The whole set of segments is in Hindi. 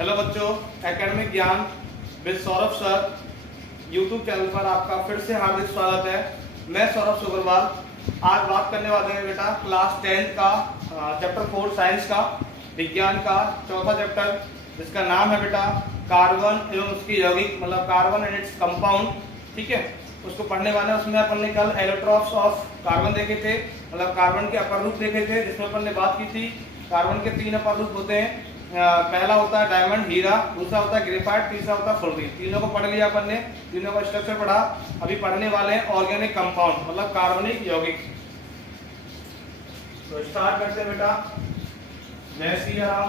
हेलो बच्चों, एकेडमिक ज्ञान with Saurabh sir YouTube channel पर आपका फिर से हार्दिक स्वागत है। मैं सौरभ सुग्रवाल। आज बात करने वाले हैं बेटा क्लास 10 का चैप्टर 4 साइंस का विज्ञान का चौथा चैप्टर, जिसका नाम है बेटा कार्बन एवं उसकी यौगिक, मतलब कार्बन एंड इट्स कंपाउंड। ठीक है, उसको पढ़ने वाले हैं। उसमें अपन ने कल एलोट्रॉप्स ऑफ कार्बन देखे थे, मतलब कार्बन के अपर रूप देखे थे, जिसमें अपन ने बात की थी कार्बन के 3 अपर रूप होते हैं। पहला होता है डायमंड हीरा, दूसरा होता है ग्रेफाइट, तीसरा होता है फ्लोरीन। तीनों को पढ़ लिया अपन ने, तीनों का स्ट्रक्चर पढ़ा। अभी पढ़ने वाले हैं ऑर्गेनिक कंपाउंड, मतलब कार्बनिक यौगिक। तो स्टार्ट करते हैं बेटा। जय श्री राम।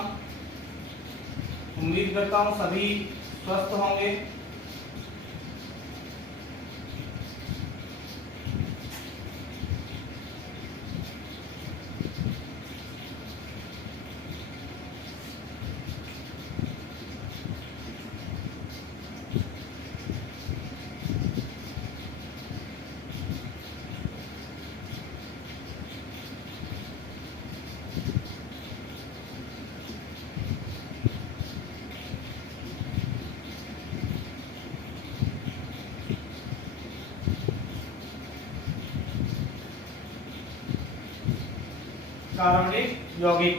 उम्मीद करता हूँ सभी स्वस्थ होंगे। कार्बनिक यौगिक।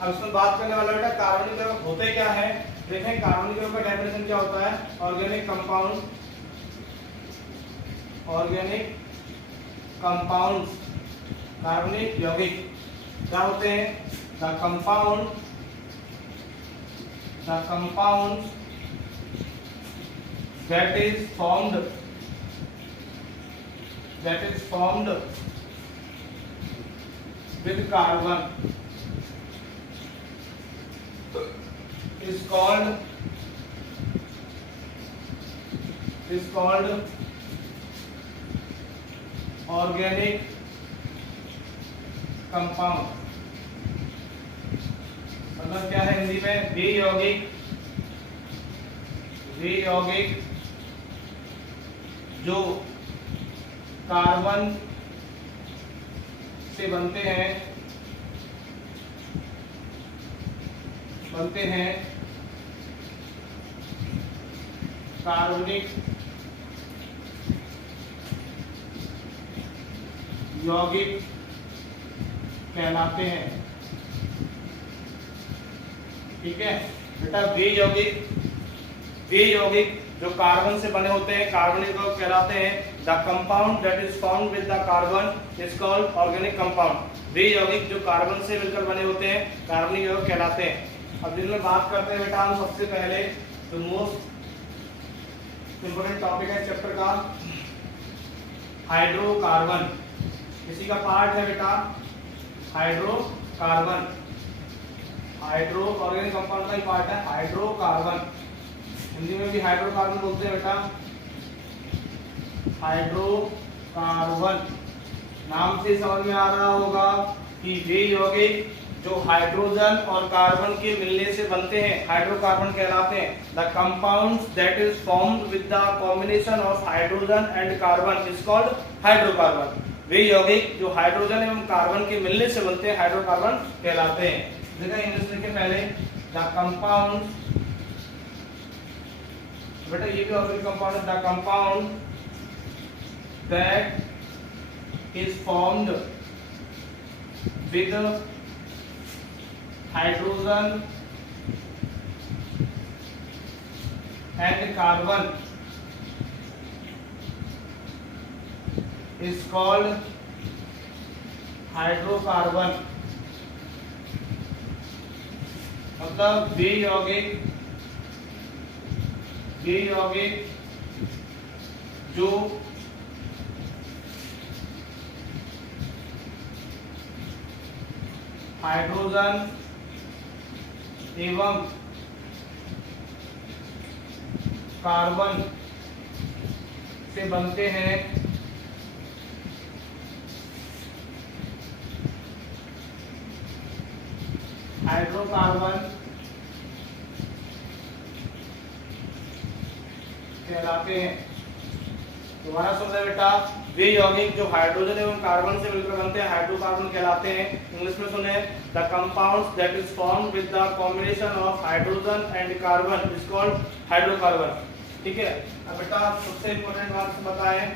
अब इसमें बात करने वाला बेटा कार्बनिक यौगिक होते क्या है। देखें कार्बनिक यौगिक का डेफिनेशन क्या होता है। ऑर्गेनिक कंपाउंड, ऑर्गेनिक कंपाउंड्स, कार्बनिक यौगिक क्या होते हैं। The compound that is formed with carbon is called organic compound। मतलब क्या है हिंदी में, वे यौगिक जो कार्बन से बनते हैं कार्बनिक यौगिक कहलाते हैं। ठीक है बेटा, वे यौगिक जो कार्बन से बने होते हैं कार्बनिक यौगिक कहलाते हैं। The compound that is found with the carbon is called organic compound. वे यौगिक जो कार्बन से मिलकर बने होते हैं कार्बनिक यौगिक कहलाते हैं। अब जिनमें बात करते हैं बेटा हम सबसे पहले जो मोस्ट इंपोर्टेंट टॉपिक है चैप्टर का, हाइड्रोकार्बन। इसी का पार्ट है बेटा हाइड्रोकार्बन। ऑर्गेनिक कंपाउंड का ही पार्ट है हाइड्रोकार्बन। हिंदी में भी हाइड्रोकार्बन बोलते हैं बेटा, हाइड्रोकार्बन। नाम से समझ में आ रहा होगा कि वे यौगिक जो हाइड्रोजन और कार्बन के मिलने से बनते हैं हाइड्रोकार्बन कहलाते हैं। The compounds that is formed with the combination of hydrogen and carbon is called hydrocarbon. वे यौगिक जो हाइड्रोजन एवं कार्बन के मिलने से बनते हैं हाइड्रोकार्बन कहलाते हैं। देखा इंग्लिश लिखे पहले, द कंपाउंड, बेटा ये भी ऑर्गेनिक कंपाउंड है। The compound that is formed with hydrogen and carbon is called hydrocarbon. मतलब वे यौगिक जो हाइड्रोजन एवं कार्बन से बनते हैं हाइड्रोकार्बन कहलाते हैं। दोबारा सुन रहे बेटा, वे यौगिक जो हाइड्रोजन एवं कार्बन से मिलकर बनते हैं हाइड्रोकार्बन कहलाते हैं। इंग्लिश में सुने, the compounds that is formed with the combination of hydrogen and carbon is called hydrocarbon. ठीक है, अब बेटा सबसे इंपॉर्टेंट बात बताएं,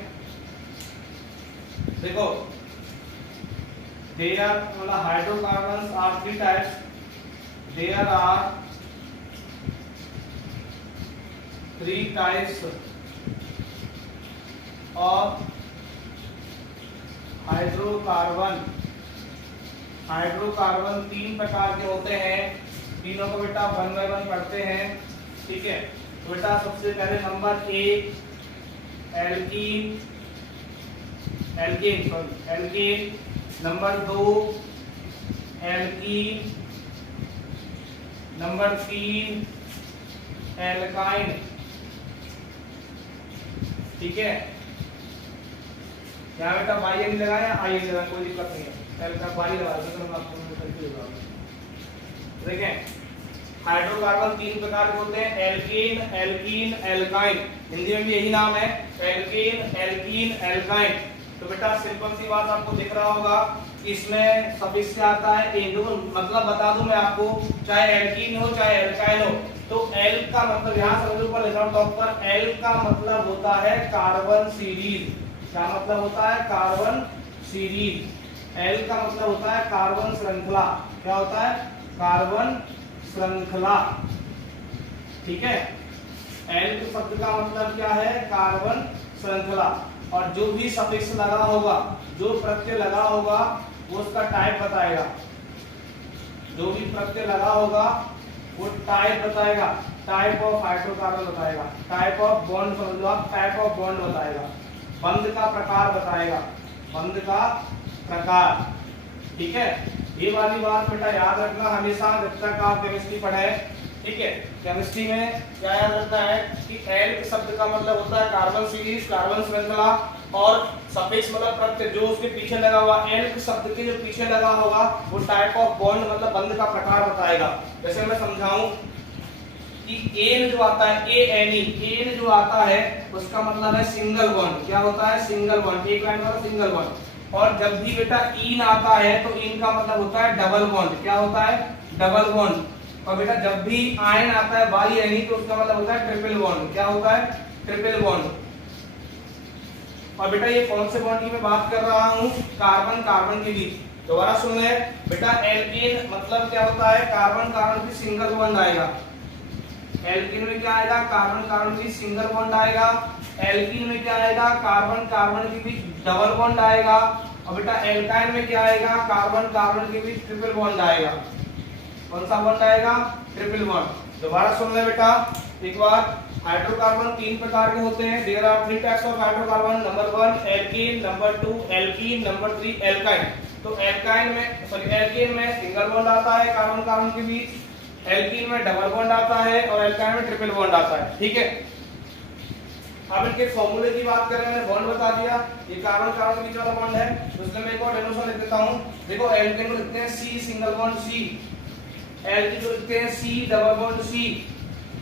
देखो देयर मतलब hydrocarbons are three types, there are three types of hydrocarbon. Hydrocarbon तीन प्रकार के होते हैं, तीनों को बेटा वन बाय वन पढ़ते हैं। ठीक है, तो बेटा सबसे पहले नंबर एक एल्कीन, एल्कीन। नंबर दो एल्कीन, नंबर तीन एल्काइन। ठीक है, यहाँ बेटा वाई नहीं लगाया, आई लगाया, कोई दिक्कत नहीं है, एल्का वाई लगा दो, हम आपको देखें। हाइड्रोकार्बन तीन प्रकार के होते हैं, एल्कीन, एल्कीन, एल्काइन। हिंदी में भी यही नाम है, एल्कीन, एल्कीन, एल्काइन। तो बेटा सिंपल सी बात आपको दिख रहा होगा, इसमें सफिक्स क्या आता है, एक दो, मतलब बता दूं मैं आपको, चाहे एल्कीन हो चाहे एल्काइन हो, तो एल का मतलब यहाँ समझो ऊपर लिखा हूं टॉप पर, एल का मतलब होता है कार्बन सीरीज। क्या मतलब होता है, कार्बन सीरीज। एल का मतलब होता है कार्बन श्रृंखला। क्या होता है, कार्बन श्रृंखला। ठीक है, एल के शब्द का मतलब क्या है, कार्बन श्रृंखला। और जो भी सफिक्स लगा होगा, जो प्रत्यय लगा होगा, वो उसका टाइप बताएगा। जो भी प्रत्यय लगा होगा वो टाइप बताएगा, टाइप ऑफ हाइड्रोकार्बन बताएगा, टाइप ऑफ बॉन्ड, समझ लो आप, टाइप ऑफ बॉन्ड बताएगा, बंध का प्रकार बताएगा, बंध का प्रकार। ठीक है, ये वाली बात बेटा याद रखना हमेशा जब तक आप केमिस्ट्री पढ़े। ठीक है, केमिस्ट्री में क्या याद रखना है कि एल शब्द का मतलब होता है कार्बन सीरीज, कार्बन श्रृंखला, और सफिक्स मतलब प्रत्यय जो उसके पीछे लगा हुआ, एल शब्द के जो पीछे लगा होगा वो टाइप ऑफ बॉन्ड मतलब बंध का प्रकार बताएगा। जैसे मैं समझाऊं कि एन जो आता है, ए एन ई, एन जो आता है उसका मतलब है सिंगल बॉन्ड। क्या होता है, सिंगल बॉन्ड, एक लाइन वाला सिंगल बॉन्ड। और जब भी बेटा इन आता है तो इन का मतलब होता है डबल बॉन्ड। क्या होता है, डबल बॉन्ड। और बेटा जब भी आयन आता है वाई एन ई तो उसका मतलब होता है ट्रिपल बॉन्ड। क्या होता है, ट्रिपल बॉन्ड। और बेटा ये कौन से बॉन्ड की मैं बात कर रहा हूँ, कार्बन कार्बन के बीच। दोबारा सुन ले बेटा, एल्कीन मतलब क्या होता है, कार्बन कार्बन की सिंगल बॉन्ड आएगा। एल्कीन में क्या आएगा, कार्बन कार्बन की सिंगल बॉन्ड आएगा। एल्कीन में क्या आएगा, कार्बन कार्बन के बीच डबल बॉन्ड आएगा। और बेटा एल्काइन में क्या आएगा, कार्बन कार्बन के बीच ट्रिपल बॉन्ड आएगा। कौन सा बॉन्ड आएगा, ट्रिपल बॉन्ड। दोबारा सुन ले बेटा एक बार, हाइड्रोकार्बन तीन प्रकार के होते हैं, there are three types of hydrocarbon. Number one alkene, number two alkene, number three alkyne. तो एल्काइन में सॉरी एल्कीन में सिंगल बॉन्ड आता है कार्बन कार्बन के बीच, एल्कीन में डबल बॉन्ड आता है, और एल्काइन में ट्रिपल बॉन्ड आता है। ठीक है, अब इनके फॉर्मूले की बात करें, मैंने बॉन्ड बता दिया, ये कार्बन कार्बन के बीच वाला बॉन्ड है, तो इसमें मैं एक और डेफिनेशन लिख देता हूं। देखो एल्कीन को लिखते हैं C single bond C, alkene को लिखते हैं सी डबल बॉन्ड सी,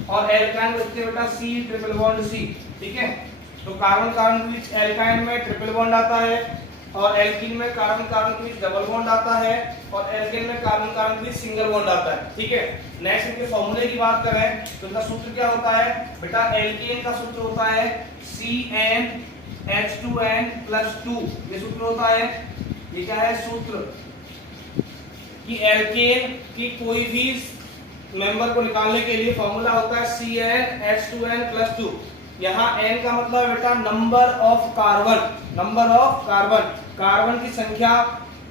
और एल्काइन को लिखते हैं बेटा सी ट्रिपल बॉन्ड सी। ठीक है, तो कार्बन कार्बन के बीच एल्काइन में ट्रिपल बॉन्ड आता है, और एल्कीन में कार्बन कार्बन के बीच डबल बॉन्ड आता है, और एल्केन में कार्बन कार्बन के बीच सिंगल बॉन्ड आता है। ठीक है, नेक्स्ट इनके फॉर्मूले की बात करें तो इनका सूत्र क्या होता है बेटा, एल्केन का सूत्र होता है CnH2n+2। ये सूत्र होता है, ये क्या है सूत्र, कि एल्केन की कोई भी मेंबर को निकालने के लिए फॉर्मूला होता है CnH2n+2। यहाँ n का मतलब बेटा number of carbon, number of carbon, carbon की संख्या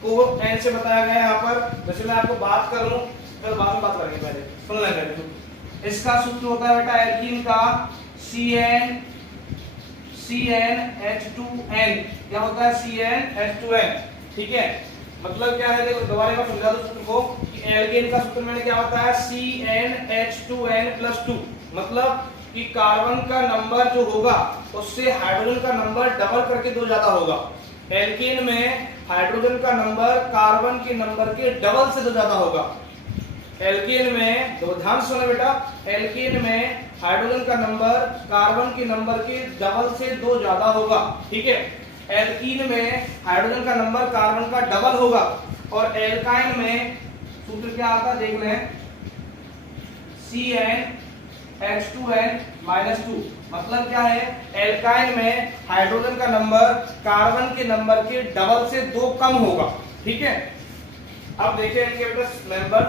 को n से बताया गया है यहाँ पर। जैसे मैं आपको बात करूं, फिर बाद में बात करेंगे, पहले सुन लेंगे। इसका सूत्र होता है बेटा एल्कीन का CnH2n। क्या होता है, CnH2n। ठीक है, मतलब क्या है, देखो दोबारा मैं समझा दूं सूत्र को, कि एल्केन का सूत्र मैंने क्या बताया, CnH2n+2। मतलब कि कार्बन का नंबर जो होगा उससे हाइड्रोजन का नंबर डबल करके 2 ज्यादा होगा। एल्केन में हाइड्रोजन का नंबर कार्बन के नंबर के डबल से 2 ज्यादा होगा। एल्केन में, तो ध्यान से सुनो बेटा, एल्केन में हाइड्रोजन का नंबर कार्बन के नंबर के डबल से 2 ज्यादा होगा। ठीक है, एल्कीन में हाइड्रोजन का नंबर कार्बन का डबल होगा और एल्काइन में सूत्र क्या आता है देख लें, CnH2n-2। मतलब क्या है, एल्काइन में हाइड्रोजन का नंबर कार्बन के नंबर के डबल से 2 कम होगा। ठीक है, अब देखिए इनके बेटा मेंबर,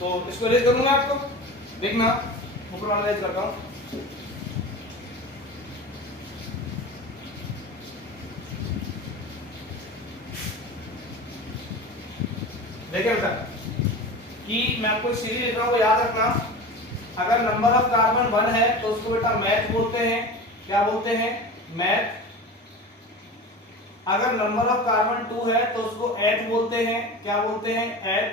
तो इसको रेज करूंगा आपको, देखना ऊपर वाला रेज करता हूं। देखिए बेटा कि मैं आपको सीरीज लिख रहा हूं, याद रखना। अगर नंबर ऑफ कार्बन 1 है तो उसको बेटा मैथ बोलते हैं, क्या बोलते हैं, मैथ। अगर नंबर ऑफ कार्बन 2 है तो उसको एथ बोलते हैं, क्या बोलते हैं, एथ।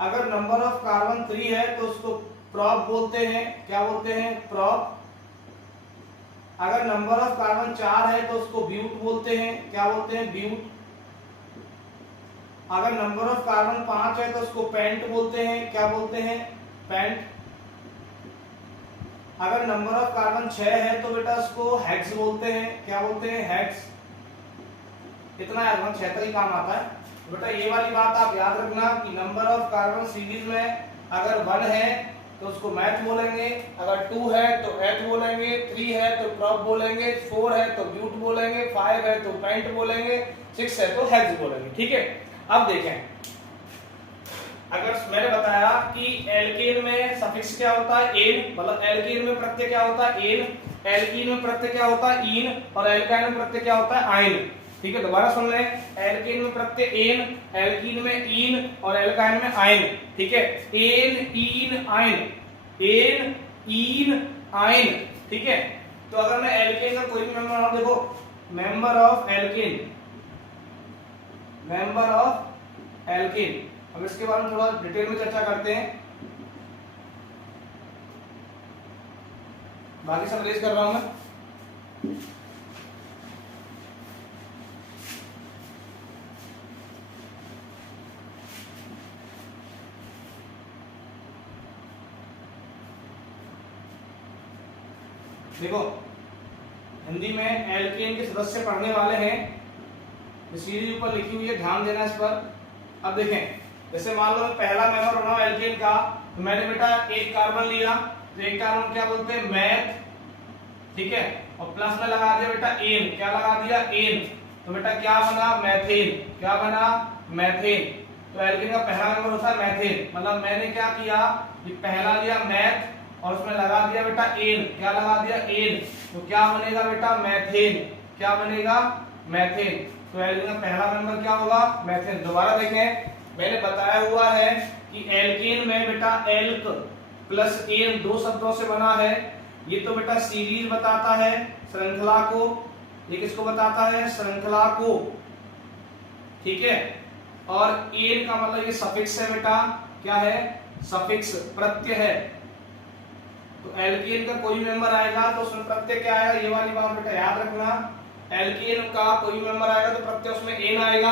अगर नंबर ऑफ कार्बन 3 है तो उसको प्रॉप बोलते हैं, क्या बोलते हैं, प्रॉप। अगर नंबर ऑफ कार्बन 4 है तो उसको ब्यूट बोलते हैं, क्या बोलते हैं, ब्यूट। अगर नंबर ऑफ कार्बन 5 है तो उसको पेंट बोलते हैं, क्या बोलते हैं, पेंट। अगर नंबर ऑफ कार्बन 6 है तो बेटा उसको हेक्स बोलते हैं, क्या बोलते हैं, हेक्स। इतना याद रखना, 6 तक ही काम आता है। बेटा ये वाली बात आप याद रखना कि नंबर ऑफ कार्बन सीरीज में अगर 1 है तो उसको मैथ बोलेंगे, अगर 2 है तो एथ बोलेंगे, 3 है तो प्रॉप बोलेंगे, 4 है तो ब्यूट बोलेंगे, 5 है तो पेंट बोलेंगे, 6 है तो हेक्स बोलेंगे। ठीक है, अब देखें, अगर मैंने बताया कि एल्केन में सफिक्स क्या होता है, एन, मतलब एल्केन में प्रत्यय क्या होता है, एन, एल्कीन में प्रत्यय क्या होता है, ईन, और एल्काइन में प्रत्यय क्या होता है, आइन। ठीक है, दोबारा सुन लें, एल्केन में प्रत्यय एन, एल्कीन में ईन और एल्काइन में आइन। ठीक है, एन ईन आइन, एन ईन आइन। ठीक है, तो अगर मैं एल्केन का कोई भी मेंबर बनाऊं, देखो member of alkene, member of alkene. अब इसके बारे में थोड़ा डिटेल में चर्चा करते हैं, बाकी सब रेज कर रहा हूं मैं। देखो हिंदी में एल्केन के सदस्य पढ़ने वाले हैं, सीरीज ऊपर लिखी हुई है, ध्यान देना इस पर। अब देखें, जैसे मान लो पहला मेंबर बनाओ एल्केन का, तो मैंने बेटा एक कार्बन लिया, तो एक कार्बन क्या बोलते हैं, मैथ। ठीक है, और प्लस में लगा दिया बेटा एन, क्या लगा दिया, एन, तो बेटा क्या बना, मैथेन, क्या बना, मैथेन। तो एल्केन का पहला मेंबर होता है मैथेन, मतलब मैंने क्या किया, ये पहला लिया मैथ और उसमें लगा दिया बेटा एन, क्या लगा दिया, एन, तो क्या बनेगा बेटा, मैथेन, क्या बनेगा, मैथेन। तो एल्केन का पहला मेंबर क्या होगा, मैथेन। दोबारा देखें, मैंने बताया हुआ है कि एल्केन में बेटा एल्क प्लस एन 2 शब्दों से बना है। ये तो बेटा सीरीज बताता है, श्रृंखला को। ये किसको बताता है, श्रृंखला को। ठीक है, और एन का मतलब ये सफिक्स है बेटा, क्या है, सफिक्स, प्रत्यय है। तो एल्केन का कोई मेंबर आएगा तो उसमें प्रत्यय क्या आएगा, ये वाली बात बेटा याद रखना। एल्केन का कोई मेंबर आएगा तो प्रत्यय उसमें एन आएगा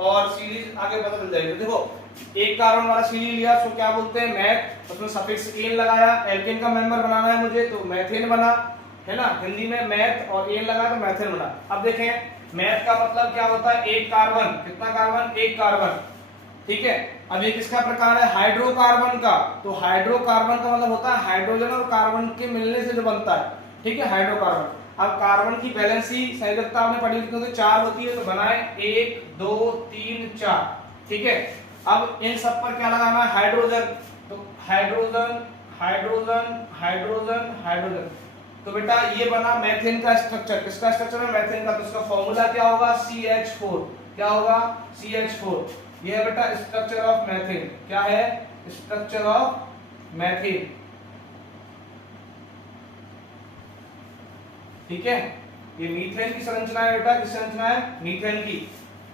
और सीरीज आगे पता चल जाएगी। देखो एक कार्बन वाला सीरीज लिया, उसको क्या बोलते हैं, मैथ, उसमें सफिक्स एन लगाया। एल्केन का मेंबर बनाना है मुझे, तो मैथेन बना, है ना, हिंदी में मैथ और एन लगा तो मैथेन बना। अब देखें, मैथ का मतलब क्या होता है, एक कार्बन, कितना कार्बन, एक कार्बन। ठीक है, अब ये किसका प्रकार है, हाइड्रोकार्बन का। तो हाइड्रोकार्बन का मतलब होता है हाइड्रोजन और कार्बन के मिलने से जो बनता है। ठीक है, हाइड्रोकार्बन। अब कार्बन की वैलेंसी संयोजकता आपने पढ़ी थी, 4 होती है, तो बनाए 1 2 3 4। ठीक है, अब इन सब पर क्या लगाना है, हाइड्रोजन। तो हाइड्रोजन हाइड्रोजन हाइड्रोजन हाइड्रोजन, तो बेटा ये बना मैथेन का स्ट्रक्चर। किसका स्ट्रक्चर है, मैथेन का। तो इसका फॉर्मूला क्या होगा, CH4, क्या होगा, CH4। ये है बेटा स्ट्रक्चर ऑफ मैथेन, क्या है, स्ट्रक्चर ऑफ मैथेन। ठीक है, ये मीथेन की संरचना है बेटा, किस संरचना है, मीथेन की।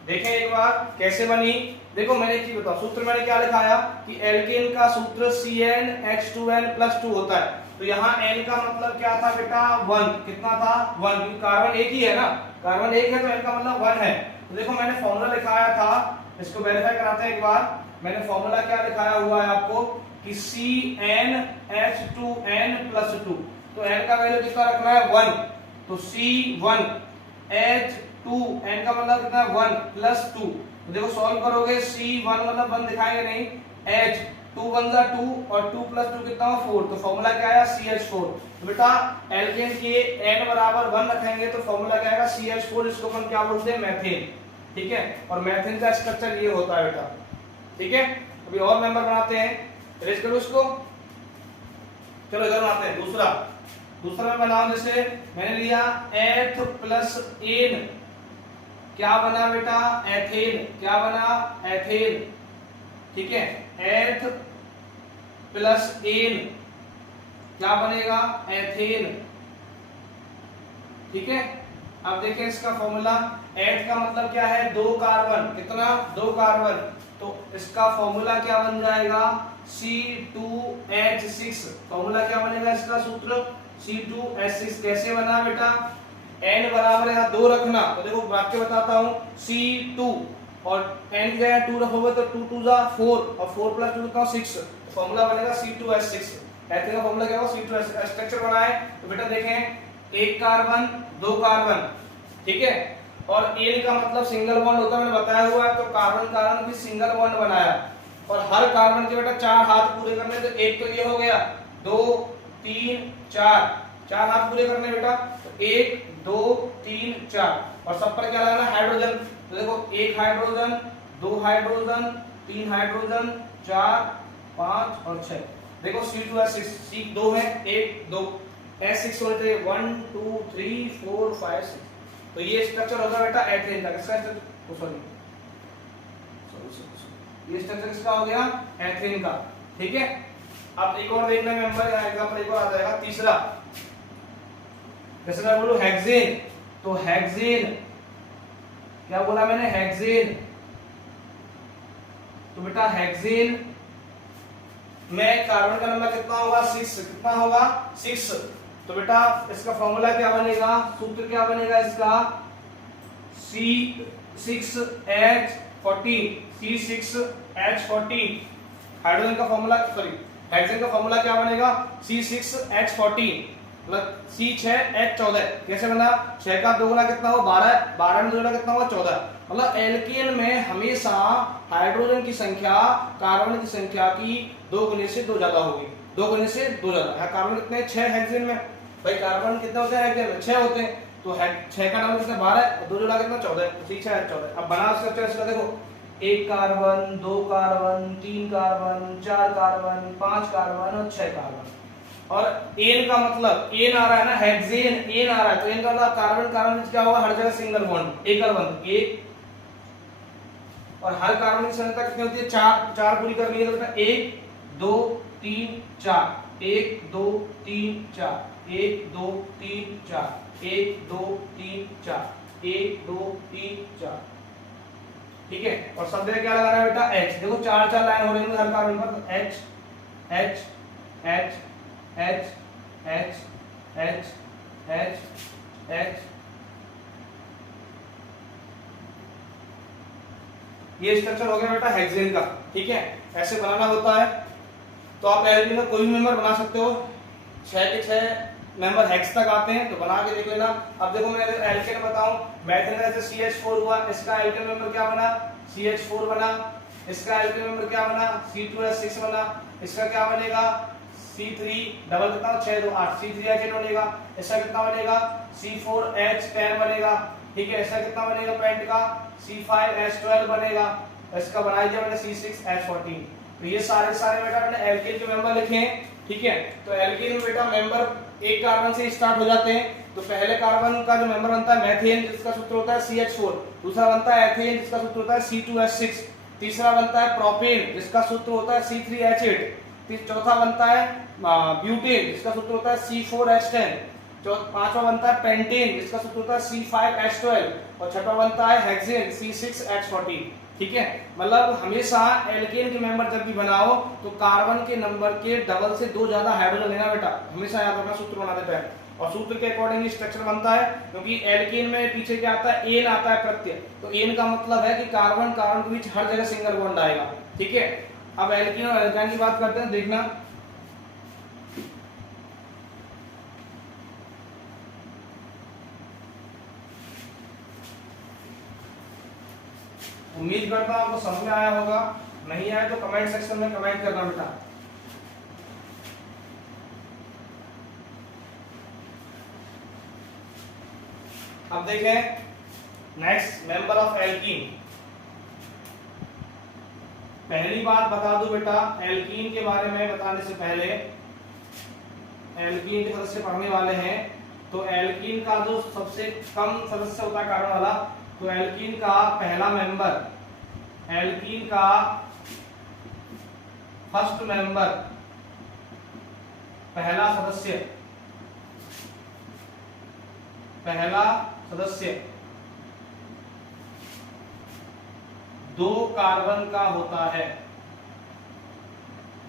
देखें एक बार कैसे बनी। देखो मैंने एक चीज बताओ, सूत्र मैंने क्या लिखाया कि एल्केन का सूत्र CnH2n+2 होता है। तो यहाँ n का मतलब क्या था बेटा, 1। कितना था, 1, क्योंकि कार्बन एक ही है ना, कार्बन एक है तो n का मतलब 1 है। तो देखो मैंने फॉर्मूला लिखाया था, इसको वेरीफाई कराते हैं एक बार। मैंने फॉर्मूला क्या लिखाया हुआ है आपको कि CnH2n+2। तो n का वैल्यू कितना रखना है, 1, तो C1, H2 N का मतलब कितना 1 प्लस 2। तो देखो सॉल्व करोगे C1 मतलब 1 दिखाएंगे नहीं, H 2 1 जा 2 और 2 प्लस 2 कितना हुआ 4। तो फॉर्मूला क्या आया CH4। तो बेटा एल्केन के N बराबर 1 रखेंगे तो फॉर्मूला क्या आएगा CH4। इसको अपन क्या बोलते हैं मेथेन, ठीक है। और मेथेन का स्ट्रक्चर ये होता है बेटा, ठीक है। अभी और मेंबर बनाते हैं, इरेज करो इसको। चलो इधर बनाते हैं दूसरा मैं बनाऊं, जैसे मैंने लिया एथ प्लस एन, क्या बना बेटा एथेन, क्या बना एथेन, ठीक है। एथ प्लस एन क्या बनेगा एथेन, ठीक है। अब देखें इसका फॉर्मूला, एथ का मतलब क्या है 2 कार्बन, कितना 2 कार्बन, तो इसका फॉर्मूला क्या बन जाएगा C2H6। फॉर्मूला क्या बनेगा इसका सूत्र C2H6। कैसे बना बेटा, n बराबर है 2 रखना, तो देखो वाक्य बताता हूं C2 और n की जगह 2 रखोगे तो 2 2 जा 4 और 4 प्लस 2 कितना 6। तो फॉर्मूला बनेगा C2H6। एथिन का फॉर्मूला क्या होगा C2H6। स्ट्रक्चर बनाए तो बेटा देखें 1 कार्बन 2 कार्बन, ठीक है। और एन का मतलब सिंगल बॉन्ड होता है, मैंने बताया हुआ है। तो कार्बन कार्बन भी सिंगल बॉन्ड बनाया और हर कार्बन के बेटा 4 हाथ पूरे करने, तो एक तो ये हो गया 2 3 4 हाथ पूरे करने बेटा, तो 1 2 3 4 और सब पर क्या लगाना हाइड्रोजन। तो देखो 1 हाइड्रोजन 2 हाइड्रोजन 3 हाइड्रोजन 4 5 और 6। देखो C2H6 C 2 है 1 2 S6 होते 1 2 3 4 5 6। तो ये स्ट्रक्चर होगा बेटा एथेन का। किसका स्ट्रक्चर, सॉरी ये स्ट्रक्चर किसका हो गया एथेन का, ठीक है। अब एक और देखना मेंबर एग्जांपल एक और आ जाएगा तीसरा, जैसे मैं बोलूं हेक्सेन, तो हेक्सेन क्या बोला मैंने हेक्सेन, तो बेटा हेक्सेन में कार्बन का नंबर कितना होगा 6, कितना होगा 6। तो बेटा इसका फॉर्मूला क्या बनेगा, सूत्र क्या बनेगा इसका C6H14 C6H14। हाइड्रोजन का फॉर्मूला सॉरी हेक्सेन का फॉर्मूला क्या बनेगा C6H14 मतलब C6H14। कैसे बना, 6 का 2 गुना कितना हो 12, 12 में 2 गुना कितना होगा 14। मतलब एल्केन में हमेशा हाइड्रोजन की संख्या कार्बन की संख्या की 2 गुने से 2 ज्यादा होगी, 2 गुने से 2 ज्यादा। कार्बन कितने 6 हेक्सेन में, भाई कार्बन कितने होते हैं हेक्सेन में 6 होते हैं, तो 6 का नंबर कितना 12 और 2 जोड़ा कितना 14, तो C6H14। अब बना स्ट्रक्चर इसका देखो 1 carbon 2 carbon 3 carbon 4 carbon 5 carbon और 6 कार्बन। और एन का मतलब एन आ रहा है ना हेक्सेन, एन आ रहा है तो एन का मतलब कार्बन कार्बन क्या होगा हर जगह सिंगल बॉन्ड एकल बंध एक, और हर कार्बन की संख्या कितनी होती है 4, 4 पूरी करनी है तो बेटा 1 2 3 4 1 2 3 4 1 2 3 4 1 2 3 4 1 2 3 4, ठीक है। और शब्द में क्या लगाना है बेटा H। देखो 4 4 लाइन हो रही है हर कार्बन पर, H H H H H H H H। ये स्ट्रक्चर हो गया बेटा हेक्सेन का, ठीक है। ऐसे बनाना होता है। तो आप एल्केन का कोई भी मेंबर बना सकते हो, 6 के 6 मेंबर हेक्स तक आते हैं तो बना के देख लेना। अब देखो मैं एल्केन बताऊं, मेथेन का जैसे CH4 हुआ, इसका एल्केन मेंबर क्या बना CH4 बना, इसका एल्केन मेंबर क्या बना C2H6 बना, इसका क्या बनेगा C3 डबल कितना 6 2 8 C3H8 बनेगा, इसका कितना बनेगा C4H10 बनेगा, ठीक है। इसका कितना बनेगा पेंट का C5H12 बनेगा, इसका बना दिया मैंने C6H14। तो ये सारे बेटा मैंने एल्केन के मेंबर लिखे हैं, ठीक है। तो एल्केन में बेटा मेंबर एक कार्बन से स्टार्ट हो जाते हैं। तो पहले कार्बन का जो मेंबर बनता है मेथेन जिसका सूत्र होता है CH4, दूसरा बनता है एथेन जिसका सूत्र होता है C2H6, तीसरा बनता है प्रोपेन जिसका सूत्र होता है C3H8, चौथा बनता है ब्यूटेन जिसका सूत्र होता है C4H10, पांचवा बनता है पेंटेन जिसका सूत्र होता है C5H12 और छठवा बनता है हेक्सेन C6H14, ठीक है। मतलब हमेशा एल्केन के मेंबर जब भी बनाओ तो कार्बन के नंबर के डबल से 2 ज्यादा हाइड्रोजन लेना बेटा, हमेशा याद रखना सूत्र बनाते टाइम। और सूत्र के अकॉर्डिंग स्ट्रक्चर बनता है, क्योंकि एल्केन में पीछे क्या आता है एन आता है प्रत्यय, तो एन का मतलब है कि कार्बन कार्बन के बीच हर जगह सिंगल बॉन्ड आएगा, ठीक है। अब एल्केन और एल्काइन की बात करते हैं, देखना उम्मीद करता हूं आपको समझ में आया होगा, नहीं आया तो कमेंट सेक्शन में कमेंट करना बेटा। अब देखें नेक्स्ट मेंबर ऑफ एल्कीन। पहली बात बता दूं बेटा, एल्कीन के बारे में बताने से पहले, एल्कीन के सदस्य पढ़ने वाले हैं, तो एल्कीन का जो सबसे कम सदस्य होता है कार्बन वाला, तो एल्कीन का पहला मेंबर, एल्कीन का फर्स्ट मेंबर, पहला सदस्य, पहला सदस्य 2 कार्बन का होता है,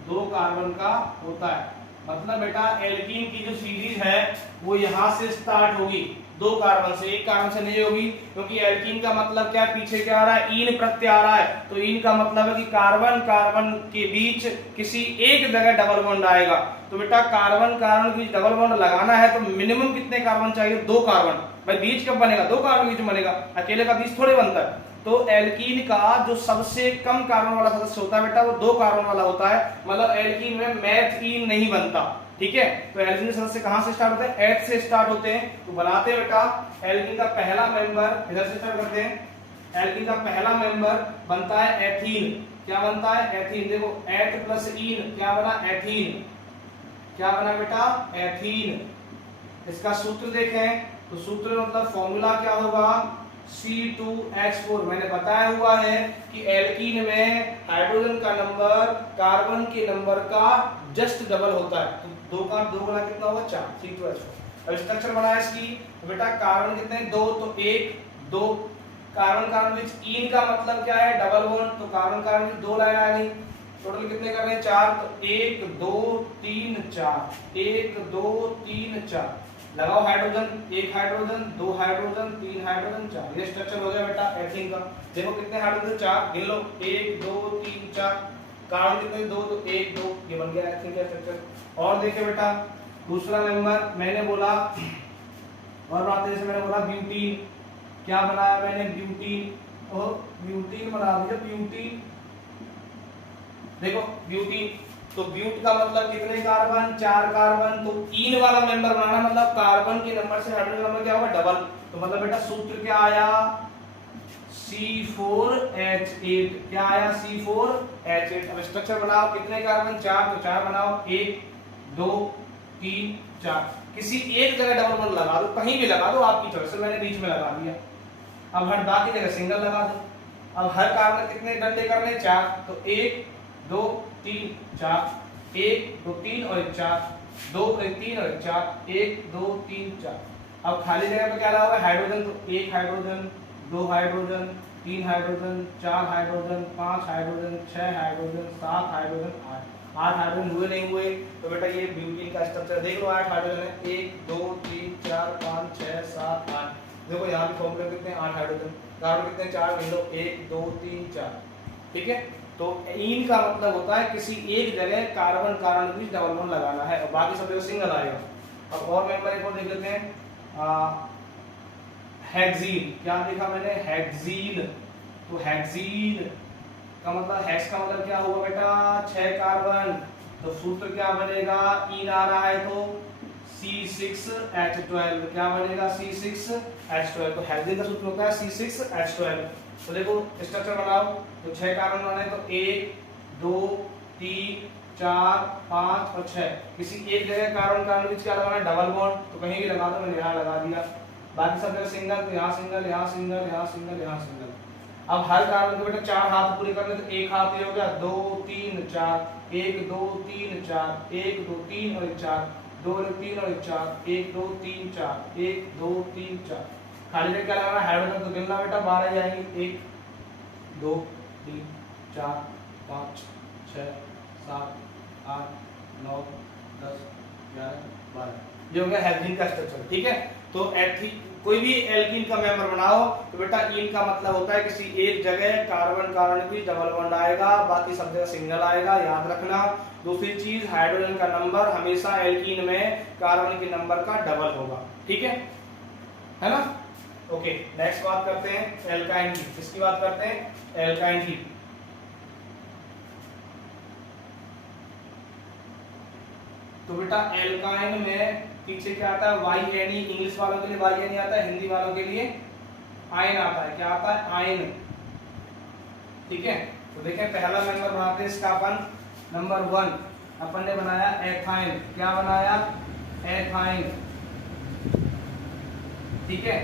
2 कार्बन का होता है। मतलब बेटा एल्कीन की जो सीरीज है वो यहां से स्टार्ट होगी 2 कार्बन से, एक कार्बन से नहीं होगी, क्योंकि एल्कीन का मतलब क्या है, पीछे क्या आ रहा है, ईन प्रत्यय आ रहा है, तो ईन का मतलब है कि कार्बन कार्बन के बीच किसी एक जगह डबल बॉन्ड आएगा। तो बेटा कार्बन कार्बन के बीच डबल बॉन्ड लगाना है तो मिनिमम कितने कार्बन चाहिए, 2 कार्बन। भाई बीच कब बनेगा, 2 कार्बन बीच में बनेगा, अकेले का बीच थोड़े बनता है। तो एल्कीन का जो सबसे कम कार्बन वाला सदस्य होता है बेटा वो 2 कार्बन वाला होता है, मतलब एल्कीन में मैथीन नहीं बनता। ठीक है, तो एल्कीन सदस्य कहां से स्टार्ट होते हैं, एच से स्टार्ट होते हैं। तो बनाते हैं बेटा एल्कीन का पहला मेंबर, इधर से स्टार्ट करते हैं। एल्कीन का पहला मेंबर बनता है एथीन। क्या बनता है, एथीन। देखो एट प्लस ईन क्या बना, एथीन। क्या बना बेटा, एथीन। इसका सूत्र देखें तो सूत्र मतलब फॉर्मूला क्या होगा, C2H4। मैंने बताया हुआ है कि एल्कीन में हाइड्रोजन का नंबर कार्बन के नंबर का जस्ट डबल होता है, तो 2 का 2 गुना कितना होगा, 4, C2H4। अब स्ट्रक्चर बनाया इसकी, तो बेटा कार्बन कितने, 2, तो 1 2 कार्बन कार्बन बीच ईन का मतलब क्या है, डबल बॉन्ड, तो कार्बन कार्बन बीच 2 लाइन आ गई। टोटल कितने कर रहे हैं, 4, तो 1 2 3 4, 1 2 3 4। लगाओ हाइड्रोजन, 1 हाइड्रोजन 2 हाइड्रोजन 3 हाइड्रोजन 4। ये स्ट्रक्चर हो गया बेटा एथीन का। देखो कितने हाइड्रोजन, 4, गिन लो, 1 2 3 4। कार्बन कितने, 2, तो 1 2, ये बन गया एथीन का स्ट्रक्चर। और देखिए बेटा दूसरा मेंबर मैंने बोला, और बनाते जैसे मैंने बोला ब्यूटीन। क्या बनाया मैंने, ब्यूटीन, और ब्यूटीन बना दिया, ब्यूटीन। देखो ब्यूटीन, तो ब्यूट का मतलब कितने कार्बन, 4 कार्बन। तो ईन वाला मेंबर बनाना मतलब कार्बन के नंबर से हाइड्रोजन नंबर क्या होगा, डबल। तो मतलब बेटा सूत्र क्या आया, C4H8। क्या आया, C4H8। अब स्ट्रक्चर बनाओ, कितने कार्बन, 4, तो 4 बनाओ, 1 2 3 4। किसी एक जगह डबल बॉन्ड लगा दो, कहीं भी लगा दो आपकी चॉइस से, मैंने बीच में लगा दिया। अब हर बाकी जगह सिंगल लगा दो। अब हर कार्बन कितने डंडे करने, 4, तो 1 2 3 4, 1 2 3 और 1 4, 2 1 3 और 1 4, 1 2 3 4। अब खाली जगह पे क्या लगा हुआ है, हाइड्रोजन, तो 1 hydrogen 2 hydrogen 3 hydrogen 4 hydrogen 5 hydrogen 6 hydrogen 7 hydrogen 8 hydrogen हुए नहीं हुए। तो बेटा ये ब्यूटीन का स्ट्रक्चर देख लो, 8 हाइड्रोजन है, 1 2 3 4 5 6 7 8। देखो यहाँ भी फॉर्मूला कितने, 8 हाइड्रोजन। कार्बन कितने, 4, गिन लो, 1 2 3 4। ठीक है, तो ईन का मतलब होता है किसी एक जगह कार्बन कार्बन के बीच डबल बॉन्ड लगाना है, और बाकी सब जगह सिंगल आएगा। अब और मेंबर एक और देख लेते हैं, हेक्सीन। क्या लिखा मैंने, हेक्सीन। तो हेक्सीन का मतलब, हेक्स का मतलब क्या हुआ बेटा, 6 कार्बन। तो सूत्र क्या बनेगा, ईन आ रहा है तो C6H12। क्या बनेगा, C6H12। तो हेक्सीन का सूत्र होता है C6H12। तो देखो स्ट्रक्चर बनाओ, तो 6 कार्बन बनाए, तो 1 2 3 4 5 और 6। किसी एक जगह कार्बन कार्बन बीच क्या लगाना है, डबल बॉन्ड, तो कहीं भी लगा दो, मैंने यहाँ लगा दिया। बाकी सब जगह सिंगल, तो यहाँ सिंगल यहाँ सिंगल यहाँ सिंगल यहाँ सिंगल। अब हर कार्बन के बेटा 4 हाथ पूरे करने, तो 1 हाथ ये हो गया, 2 3 4, 1 2 3 4, 1 2 3 और 4, 2 3 और 4, 1 2 3 4, 1 2 3 4। खाली जगह क्या लगाना, हाइड्रोजन, तो गिनना बेटा 12 ही आएंगे, 1 2 3 4 5 6 7 8 9 10 11 12। ये हो गया हेक्सीन का स्ट्रक्चर। ठीक है, तो कोई भी एल्कीन का मेंबर बनाओ तो बेटा ईन का मतलब होता है किसी एक जगह कार्बन कार्बन की डबल बॉन्ड आएगा, बाकी सब जगह सिंगल आएगा, याद रखना। दूसरी चीज, हाइड्रोजन का नंबर हमेशा एल्कीन में कार्बन के नंबर का डबल होगा। ठीक है ना। ओके, नेक्स्ट बात करते हैं एल्काइन की। किसकी बात करते हैं? एल्काइन की। तो बेटा एल्काइन में पीछे क्या आता है? Y N E. इंग्लिश वालों के लिए वाई एन ई आता है, हिंदी वालों के लिए आयन आता है। क्या आता है? आयन। ठीक है, तो देखें पहला मेंबर बनाते हैं इसका अपन। नंबर 1 अपन ने बनाया एथाइन। क्या बनाया? एथाइन। ठीक है,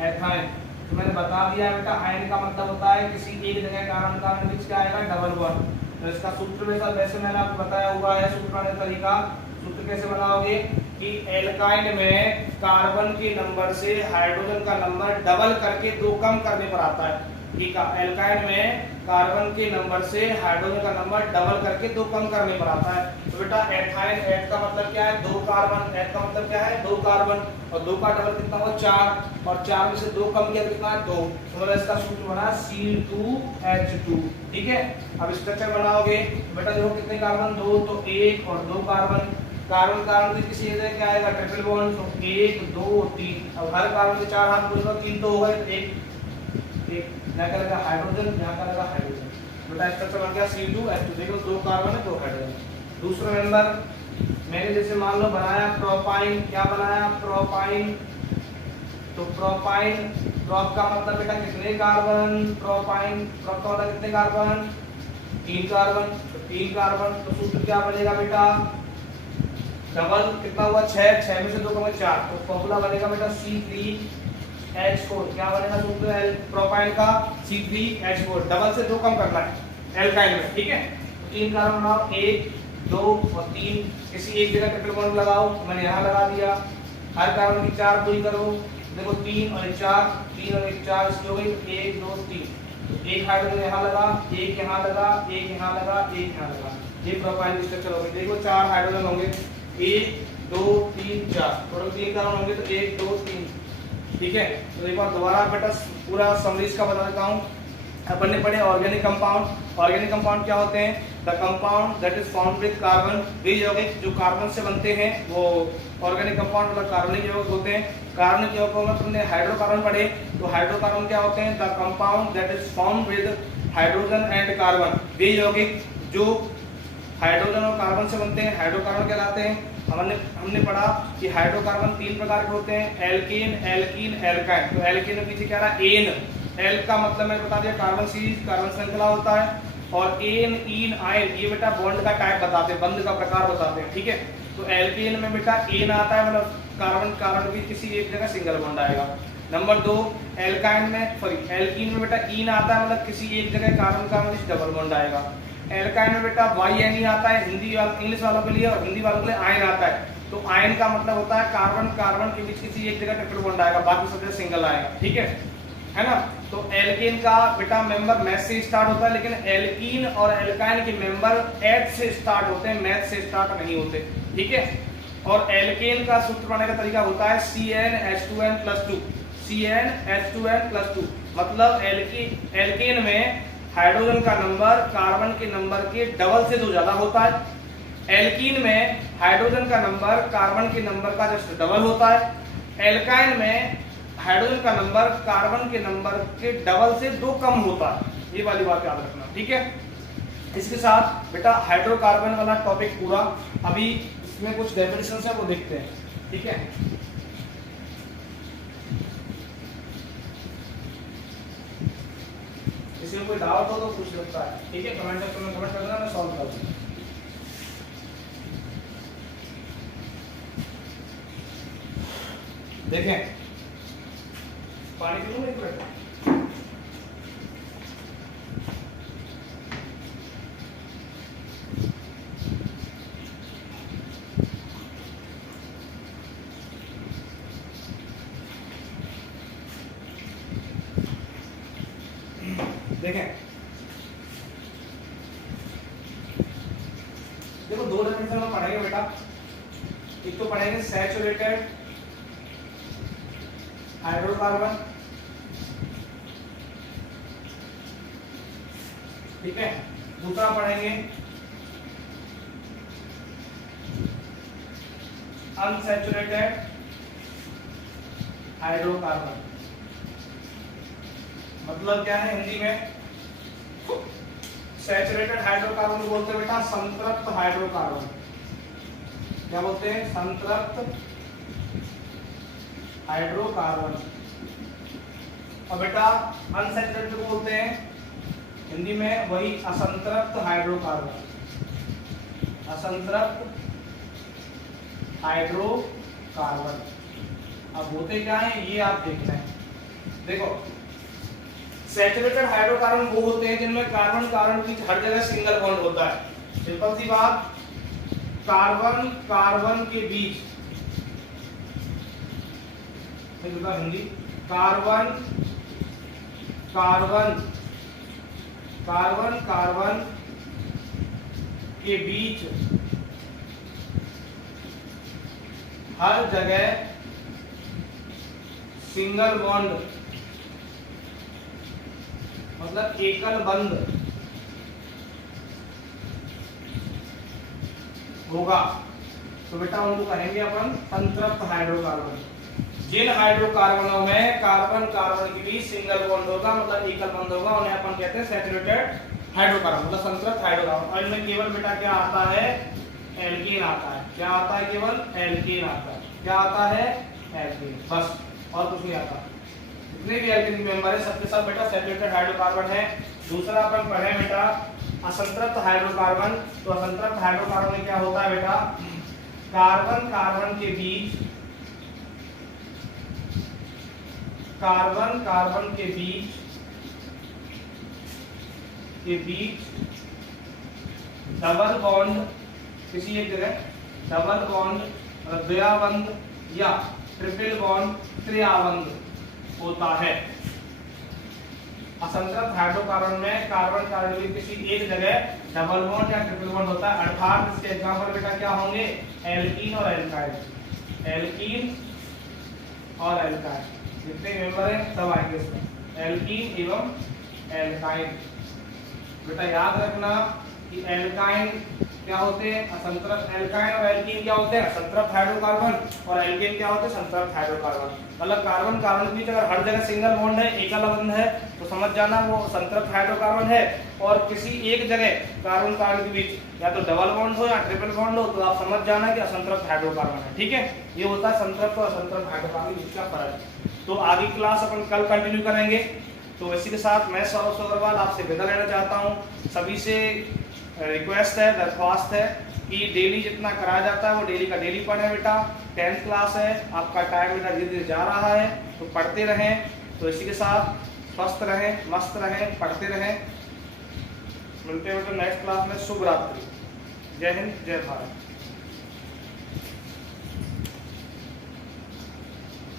एथाइन। तो मैंने बता दिया बेटा आयन का मतलब होता है किसी एक जगह कार्बन का बीच क्या आएगा? Double bond. तो इसका सूत्र में सर वैसे मैंने आपको बताया हुआ है सूत्र बनाने का तरीका। सूत्र कैसे बनाओगे कि एल्काइन में कार्बन के नंबर से हाइड्रोजन का नंबर डबल करके 2 कम करने पर आता है। ठीक है, एल्काइन में कार्बन के नंबर से हाइड्रोजन का नंबर डबल करके 2 कम करने पर आता है। तो बेटा एथाइन, एथ का मतलब क्या है? 2 कार्बन। एथ का मतलब क्या है? 2 कार्बन। और 2 का डबल कितना हुआ? 4। और 4 में से 2 कम किया कितना? 2। तो मतलब इसका सूत्र बना C2H2। ठीक है, अब स्ट्रक्चर बनाओगे बेटा। देखो कितने कार्बन? 2। तो 1 और 2 कार्बन। कार्बन कार्बन की किसी जगह क्या आएगा? Triple bond. तो 1 2 3। अब हर कार्बन के 4 हाथ बोलेगा 3 तो हो गए। एक यहाँ का लगा हाइड्रोजन, यहाँ का लगा हाइड्रोजन। बेटा स्ट्रक्चर बन गया C2H2। देखो 2 कार्बन है 2 हाइड्रोजन। दूसरा मेंबर मैंने जैसे मान लो बनाया प्रोपाइन। क्या बनाया? प्रोपाइन। तो प्रोपाइन, प्रोप का मतलब बेटा कितने कार्बन? प्रोपाइन, प्रोप का मतलब कितने कार्बन? 3 कार्बन। तो 3 कार्बन। तो सूत्र क्या बनेगा बेटा? डबल कितना हुआ? 6। 6 में से 2 कम 4। तो फॉर्मूला बनेगा बेटा C3H4। क्या बनेगा सूत्र प्रोपाइन का? C3H4। डबल से 2 कम करना है एल्काइन में। ठीक है, तो 3 कार्बन बनाओ। 1 2 और 3। किसी एक जगह ट्रिपल बॉन्ड लगाओ। मैंने यहाँ लगा दिया। हर कार्बन की 4 पूरी करो। देखो 3 और 1 4। 3 और 1 4 इसकी हो गई। 1 2 3। तो एक हाइड्रोजन यहाँ लगा, एक यहाँ लगा, एक यहाँ लगा, एक यहाँ लगा। ये प्रोपाइन की स्ट्रक्चर हो गई। देखो 4 हाइड्रोजन होंगे। 1 2 3 4। टोटल 3 कार्बन होंगे तो 1 2 3। ठीक है, तो एक बार दोबारा बेटा पूरा समरी का बता देता हूँ। अपन ने पढ़े ऑर्गेनिक कंपाउंड। ऑर्गेनिक कंपाउंड क्या होते हैं? The compound that is found with carbon. वे यौगिक जो कार्बन से बनते हैं वो ऑर्गेनिक कंपाउंड मतलब कार्बनिक यौगिक होते हैं। कार्बनिक यौगिकों में तुमने हाइड्रोकार्बन पढ़े। तो हाइड्रोकार्बन क्या होते हैं? The compound that is found with hydrogen and carbon. वे यौगिक जो हाइड्रोजन और कार्बन से बनते हैं हाइड्रोकार्बन कहलाते हैं। हमने पढ़ा कि हाइड्रोकार्बन 3 प्रकार के होते हैं, एल्केन, एल्कीन, एल्काइन। तो एल्केन में पीछे क्या रहा? एन। एल का मतलब मैंने बता दिया कार्बन सीरीज, कार्बन श्रृंखला होता है। और एन इन आयन ये बेटा बॉन्ड का टाइप बताते हैं, बंध का प्रकार बताते हैं। ठीक है, तो एल्केन में बेटा एन आता है मतलब कार्बन कार्बन की किसी एक जगह सिंगल बॉन्ड आएगा। नंबर 2 एल्काइन में सॉरी एल्कीन में बेटा इन आता है मतलब किसी एक जगह कार्बन कार्बन डबल बॉन्ड आएगा। एल्काइन में बेटा वाई एन ई आता है हिंदी इंग्लिश वालों के लिए, और हिंदी वालों के लिए आयन आता है। तो आयन का मतलब होता है कार्बन कार्बन के बीच किसी एक जगह ट्रिपल बॉन्ड आएगा, बाकी सब जगह सिंगल आएगा। ठीक है ना। तो एल्केन का बेटा मेंबर मैथ से स्टार्ट होता है, लेकिन एल्कीन और एल्काइन के मेंबर एच से स्टार्ट होते हैं, मैथ से स्टार्ट नहीं होते। ठीक है, और एल्केन का सूत्र बनाने का तरीका होता है CnH2n+2। CnH2n+2 मतलब एल्केन में हाइड्रोजन का नंबर कार्बन के नंबर के डबल से 2 ज्यादा होता है। एल्कीन में हाइड्रोजन का नंबर कार्बन के नंबर का जस्ट डबल होता है। एल्काइन में हाइड्रोजन का नंबर कार्बन के नंबर के डबल से 2 कम होता है। ये वाली बात याद रखना। ठीक है, इसके साथ बेटा हाइड्रोकार्बन वाला टॉपिक पूरा। अभी इसमें कुछ डेफिनेशंस है वो देखते हैं। ठीक है, इसमें कोई डाउट हो तो पूछ सकता है। ठीक है, कमेंट सेक्शन में कमेंट कर देना, मैं सॉल्व कर दूंगा। देखें पानी पी लूं एक मिनट। देखें देखो 2 डेफिनेशन में पढ़ेंगे बेटा। एक तो पढ़ेंगे सैचुरेटेड हाइड्रोकार्बन। ठीक है, दूसरा पढ़ेंगे अनसैचुरेटेड हाइड्रोकार्बन मतलब क्या है हिंदी में? सैचुरेटेड हाइड्रोकार्बन को बोलते हैं बेटा संतृप्त हाइड्रोकार्बन। क्या बोलते हैं? संतृप्त हाइड्रोकार्बन। और बेटा अनसैचुरेटेड को बोलते हैं हिंदी में वही असंतृप्त हाइड्रोकार्बन। असंतृप्त हाइड्रोकार्बन। अब होते क्या है ये आप देखते हैं। देखो सैचुरेटेड हाइड्रोकार्बन वो होते हैं जिनमें कार्बन कार्बन की हर जगह सिंगल बॉन्ड होता है। सिंपल सी बात, कार्बन कार्बन के बीच, Hindi, carbon carbon carbon carbon के बीच हर जगह सिंगल बॉन्ड मतलब एकल बंध होगा तो बेटा उनको कहेंगे अपन संतृप्त हाइड्रोकार्बन। जिन हाइड्रोकार्बनों में कार्बन कार्बन के बीच सिंगल बॉन्ड होगा मतलब एकल बंध होगा उन्हें अपन कहते हैं सैचुरेटेड हाइड्रोकार्बन मतलब संतृप्त हाइड्रोकार्बन। और इनमें केवल बेटा क्या आता है? एल्कीन आता है। क्या आता है? केवल एल्कीन आता है। क्या आता है? एल्कीन, बस और कुछ नहीं आता। जितने भी एल्कीन मेंबर है सबके सब बेटा सैचुरेटेड हाइड्रोकार्बन है। दूसरा अपन पढ़े बेटा असंतृप्त हाइड्रोकार्बन। तो असंतृप्त हाइड्रोकार्बन में क्या होता है बेटा? कार्बन कार्बन के बीच, कार्बन कार्बन के बीच डबल बॉन्ड, किसी एक जगह डबल बॉन्ड, द्वयाबंध या ट्रिपल बॉन्ड, त्रियाबंध होता है। असंतृप्त हाइड्रोकार्बन में कार्बन कार्बन के किसी एक जगह डबल बॉन्ड या ट्रिपल बॉन्ड होता है। अर्थात इसके एग्जांपल बेटा क्या होंगे? एल्कीन और एल्काइल। एल्कीन और एल्काइल जितने मेंबर हैं सब आएंगे इसमें, एल्कीन एवं एल्काइन। बेटा याद रखना कि एल्काइन क्या होते हैं? असंतृप्त। एल्काइन और एल्कीन क्या होते हैं? संतृप्त हाइड्रोकार्बन। और एल्केन क्या होते हैं? संतृप्त हाइड्रोकार्बन। मतलब कार्बन कार्बन के बीच अगर हर जगह सिंगल बॉन्ड है, एकल बंध है तो समझ जाना वो संतृप्त हाइड्रोकार्बन है। और किसी एक जगह कार्बन कार्बन के बीच या तो डबल बॉन्ड हो या ट्रिपल बॉन्ड हो तो आप समझ जाना कि असंतृप्त हाइड्रोकार्बन है। ठीक है, ये होता है संतृप्त और असंतृप्त हाइड्रोकार्बन के बीच का फर्क। तो आगे क्लास अपन कल कंटिन्यू करेंगे। तो इसी के साथ मैं सौरभ अग्रवाल आपसे विदा लेना चाहता हूँ। सभी से रिक्वेस्ट है, दरख्वास्त है कि डेली जितना कराया जाता है वो डेली का डेली पढ़ें बेटा। 10th क्लास है, आपका टाइम बेटा धीरे धीरे जा रहा है तो पढ़ते रहें। तो इसी के साथ स्वस्थ रहें, मस्त रहें, पढ़ते रहें। मिलते हैं बेटा नेक्स्ट क्लास में। शुभ रात्रि। जय हिंद, जय भारत।